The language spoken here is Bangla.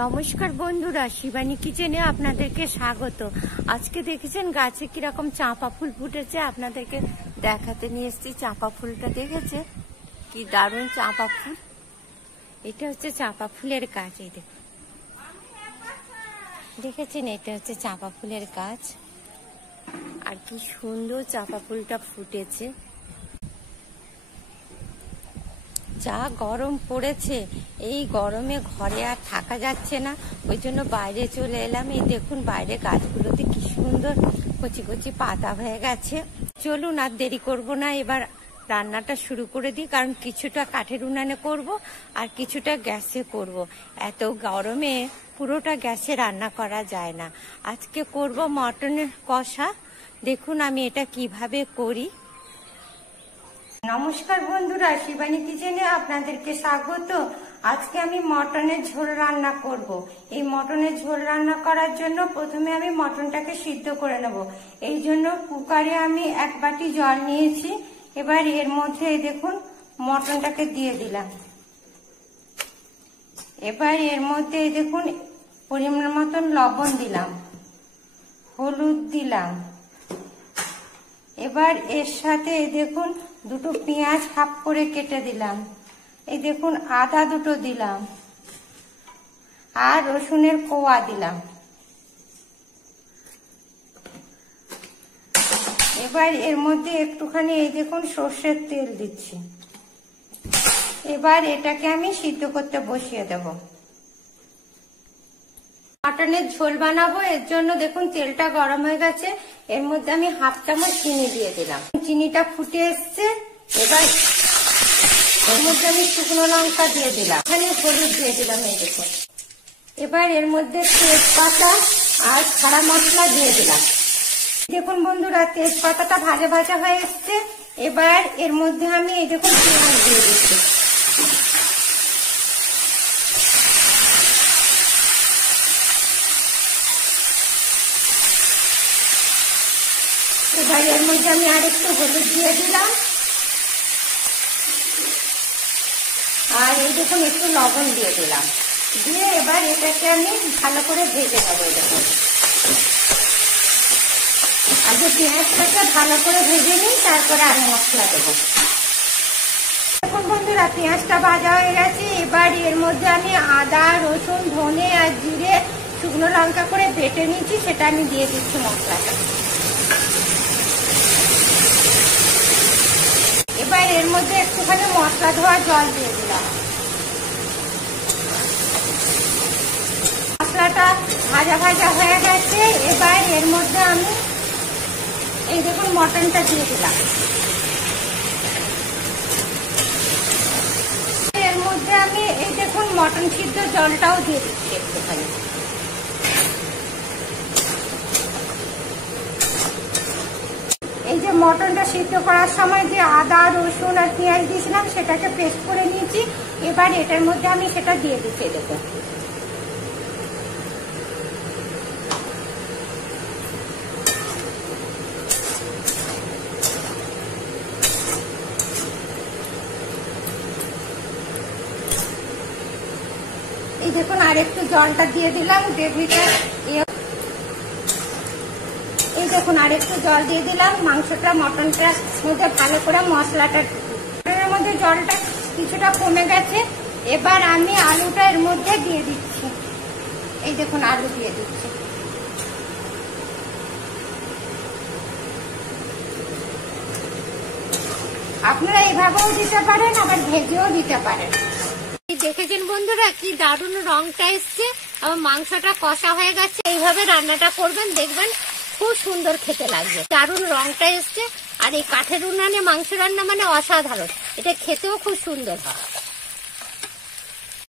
নমস্কার বন্ধুরা, শিবানী কিচেনে আপনাদেরকে স্বাগত। আজকে দেখেছেন গাছে কিরকম চাঁপা ফুল ফুটেছে, আপনাদেরকে দেখাতে নিয়ে এসেছি। চাঁপা ফুলটা দেখেছে কি দারুণ চাঁপা ফুল। এটা হচ্ছে চাঁপা ফুলের গাছ। এই দেখেছেন, এটা হচ্ছে চাঁপা ফুলের গাছ। আর কি সুন্দর চাঁপা ফুলটা ফুটেছে। যা গরম পড়েছে, এই গরমে ঘরে আর থাকা যাচ্ছে না, ওই জন্য বাইরে চলে এলাম। এই দেখুন বাইরে গাছগুলোতে কি সুন্দর কচি কচি পাতা হয়ে গেছে। চলুন আর দেরি করব না, এবার রান্নাটা শুরু করে দিই। কারণ কিছুটা কাঠের উনানে করব আর কিছুটা গ্যাসে করব। এত গরমে পুরোটা গ্যাসে রান্না করা যায় না। আজকে করব মটনের কষা। দেখুন আমি এটা কিভাবে করি। নমস্কার বন্ধুরা, শিবানী কিচেনে আপনাদেরকে স্বাগত। আজকে আমি মটনের ঝোল রান্না করব। এই মটনের ঝোল রান্না করার জন্য প্রথমে আমি মটনটাকে সিদ্ধ করে নেব। এই জন্য কুকারে আমি 1 বাটি জল নিয়েছি। এবার এর মধ্যে দেখুন মটনটাকে দিয়ে দিলাম। এবার এর মধ্যে দেখুন পরিমাণ মতন লবণ দিলাম, হলুদ দিলাম। এবার এর সাথে দেখুন দুটো পেঁয়াজ হাফ করে কেটে দিলাম। এই দেখুন আদা দুটো দিলাম আর রসুনের কোয়া দিলাম। এবার এর মধ্যে একটুখানি এই দেখুন সর্ষের তেল দিচ্ছি। এবার এটাকে আমি সিদ্ধ করতে বসিয়ে দেব। মটনের ঝোল বানাবো, এর জন্য দেখুন তেলটা গরম হয়ে গেছে। এর মধ্যে আমি 1/2 চামচ চিনি দিয়ে দিলাম। চিনিটা ফুটে এসছে। এবার এর মধ্যে আমি শুকনো লঙ্কা দিয়ে দিলাম, এখানে হলুদ দিয়ে দিলাম। এই দেখুন এবার এর মধ্যে তেজপাতা আর ছাড়া মশলা দিয়ে দিলাম। দেখুন বন্ধুরা তেজপাতাটা ভাজা ভাজা হয়ে এসছে। এবার এর মধ্যে আমি এই দেখুন পেঁয়াজ দিয়ে দিচ্ছি। এবার এর মধ্যে আমি আরেকটু হলুদ দিয়ে দিলাম আর এই দেখুন একটু লবণ দিয়ে দিলাম। দিয়ে এবার এটাকে আমি ভালো করে ভেজে নেবো। দেখুন আগে পেঁয়াজটাকে ভালো করে ভেজে নিই, তারপরে আর মশলা দেবো। দেখুন বন্ধুরা পেঁয়াজটা ভাজা হয়ে গেছে। এবার এর মধ্যে আমি আদা, রসুন, ধনে আর জিরে শুকনো লঙ্কা করে বেটে নিয়েছি, সেটা আমি দিয়ে দিচ্ছি মশলাটা। এবার এর মধ্যে একটুখানি মশলা ধোয়া জল দিয়ে দিলাম। মশলাটা ভাজা ভাজা হয়ে গেছে। এবার এর মধ্যে আমি এই দেখুন মটনটা দিয়ে দিলাম। এর মধ্যে আমি এই দেখুন মটন সিদ্ধ জলটাও দিয়ে দিচ্ছি একটুখানি। এই যে মটনটা সিদ্ধ করার সময় যে আদা, রসুন আর পেঁয়াজ দিয়েছিলাম সেটাকে পেস্ট করে নিয়েছি। এবার এটার মধ্যে আমি সেটা দিয়ে দিচ্ছি। দেখুন এই দেখুন আর একটু জলটা দিয়ে দিলাম গ্রেভিটা। এই দেখুন আর একটু জল দিয়ে দিলাম। মাংসটা মটনটার মধ্যে ভালো করে মশলাটা এর মধ্যে জলটা কিছুটা কমে গেছে। এবার আমি আলুটা এর মধ্যে দিয়ে দিচ্ছি। এই দেখুন আলু দিয়ে দিচ্ছি। আপনারা এইভাবেও দিতে পারেন, আবার ভেজেও দিতে পারেন। দেখেছেন বন্ধুরা কি দারুণ রংটা এসছে, আবার মাংসটা কষা হয়ে গেছে। এইভাবে রান্নাটা করবেন, দেখবেন খুব সুন্দর খেতে লাগবে। দারুণ রংটা এসছে। আর এই কাঠের উনানে মাংস রান্না মানে অসাধারণ। এটা খেতেও খুব সুন্দর হয়।